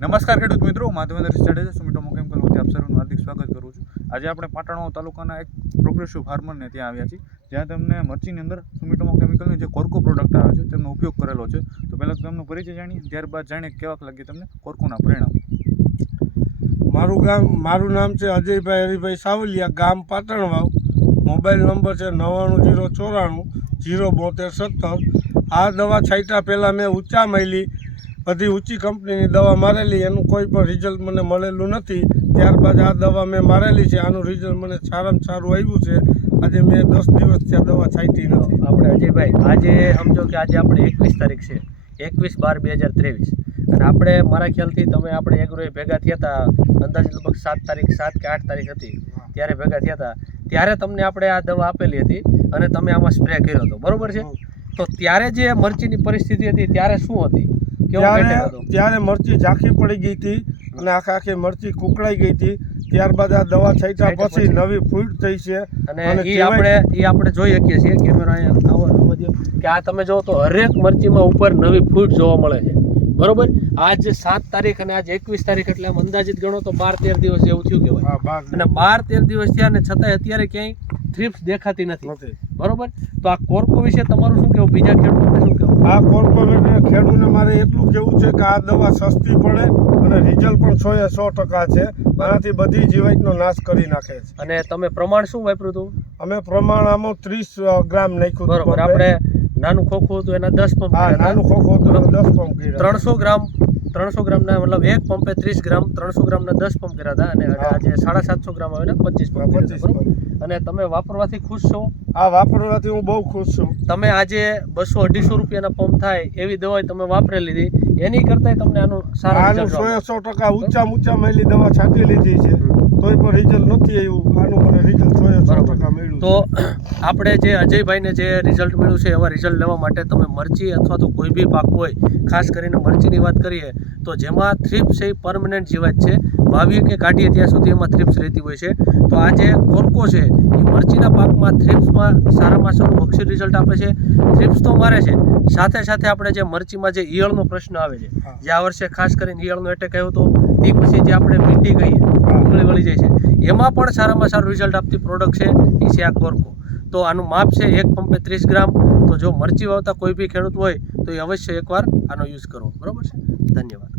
નમસ્કાર ખેડૂત મિત્રો માધવેન્દ્ર જાડેજા સુમિટો મુકેમ વતી આપ સર્વનું હાર્દિક સ્વાગત કરું છું. આજે આપણે પાટણ તાલુકાના એક પ્રોગ્રેસિવ ફાર્મરને ત્યાં આવ્યા છીએ, જ્યાં તમને મરચીની અંદર સુમિટોમો કેમિકલનો જે કોર્કો પ્રોડક્ટ આવે છે, તેમનો ઉપયોગ કરેલો છે. તો પહેલાં તો તેમનો પરિચય જાણીએ, ત્યારબાદ જાણીએ કેવાક લાગે તમને કોર્કોના પરિણામ. મારું ગામ, મારું નામ છે અજયભાઈ હરિભાઈ સાવલિયા, ગામ પાટણવાવ. મોબાઈલ નંબર છે નવ્વાણું જીરો ચોરાણું, જીરો બોતેર સત્તર. આ દવા છાંટ્યા પહેલાં મેં ઊંચા માયલી બધી ઊંચી કંપનીની દવા મારેલી એનું કોઈ પણ રિઝલ્ટ મને મળેલું નથી. ત્યારબાદ આ દવા મેં મારેલી છે આનું રિઝલ્ટ મને સારામાં સારું આવ્યું છે. આજે મેં દસ દિવસથી આ દવા છાંટી નથી. આપણે અજયભાઈ આજે સમજો કે આજે આપણે એકવીસ તારીખ છે એકવીસ બાર બે હજાર ત્રેવીસ. અને આપણે મારા ખ્યાલથી તમે આપણે એક રોજ ભેગા થયા હતા અંદાજે લગભગ સાત તારીખ સાત કે આઠ તારીખ હતી ત્યારે ભેગા થયા હતા ત્યારે તમને આપણે આ દવા આપેલી હતી અને તમે આમાં સ્પ્રે કર્યો હતો બરાબર છે? તો ત્યારે જે મરચીની પરિસ્થિતિ હતી ત્યારે શું હતી? ત્યારે ત્યારે મરચી ઝાંખી પડી ગઈ હતી અને આખા આખી મરચી કુકડાઈ ગઈ હતી. ત્યારબાદ આ દવા છાંટ્યા પછી. નવી ફૂટ થઈ છે. અને અને એ આપણે એ આપણે જોઈ શકીએ છીએ. કેમેરા અહીંયા આવો આવો કે આ તમે જો તો હરેક મરચીમાં ઉપર નવી ફૂટ જોવા મળે છે. બરોબર? આજ સાત તારીખ અને આજ એકવીસ તારીખ એટલે આમ અંદાજિત ગણો તો બાર તેર દિવસ એવું થયું કહેવાય. અને બાર તેર દિવસ થયા અને છતાંય અત્યારે ક્યાંય થ્રિપ્સ દેખાતી નથી. બરોબર? તો આ કોર્કો વિશે તમારું શું કેવું બીજા ખેડૂતોને શું કેવું આ કોર્કો ખેડૂતને મારે એટલું કેવું છે કે આ દવા સસ્તી પડે અને રિઝલ્ટ પણ સો એ સો ટકા છે. આનાથી બધી જીવાતનો નાશ કરી નાખે છે. અને તમે પ્રમાણ શું વાપર્યું હતું? અમે પ્રમાણ આમાં ત્રીસ ગ્રામ નાખ્યું બરોબર. આપણે નાનું ખોખું હતું એના દસ પંપ નાનું ખોખો હતું દસ પંપ ત્રણસો ગ્રામ ત્રણસો ગ્રામના મતલબ એક પંપે ત્રીસ ગ્રામ ત્રણસો ગ્રામના દસ પંપ કર્યા હતા અને. આજે સાડા સાતસો ગ્રામ આવે ને પચીસ પંપ. અને તમે વાપરવાથી ખુશ છો? આ વાપરવાથી હું બહુ ખુશ છું. તમે આજે બસો અઢીસો રૂપિયાના પંપ થાય એવી દવાઈ તમે વાપરી લીધી એની કરતાંય તમને આનું સારું સો સો ટકા ઊંચા ઊંચા મેલી દવા છાંટી લીધી છે. તોય પણ રિઝલ્ટ નથી આવ્યું આનું મને રિઝલ્ટ સો એ સો બરોબર. ટકા મળ્યું તો આપણે જે અજયભાઈને જે રિઝલ્ટ મળ્યું છે એવા રિઝલ્ટ લેવા માટે તમે મરચી અથવા તો કોઈ બી પાક હોય ખાસ કરીને મરચીની વાત કરીએ તો જેમાં થ્રિપ્સ એ પરમનન્ટ જીવાત છે. વાવીએ કે કાઢીએ ત્યાં સુધી એમાં થ્રિપ્સ રહેતી હોય છે. તો આ જે કોર્કો છે એ મરચીના પાકમાં થ્રિપ્સમાં સારામાં સારું બક્ષી રિઝલ્ટ આપે છે. થ્રિપ્સ તો મારે છે. સાથે સાથે આપણે જે મરચીમાં જે ઈયળનો પ્રશ્ન આવે છે જે આ વર્ષે ખાસ કરીને ઈયળનો એટેક આવ્યો હતો તે પછી જે આપણે ભીંડી કહીએ વળી જાય છે. એમાં પણ સારામાં સારું રિઝલ્ટ આપતી પ્રોડક્ટ છે. એ છે આ કોર્કો. તો આનું માપ છે એક પંપે ત્રીસ ગ્રામ. તો જો મરચી વાવતા કોઈ બી ખેડૂત હોય, તો એ અવશ્ય એકવાર આનો યુઝ કરો બરાબર છે? ધન્યવાદ.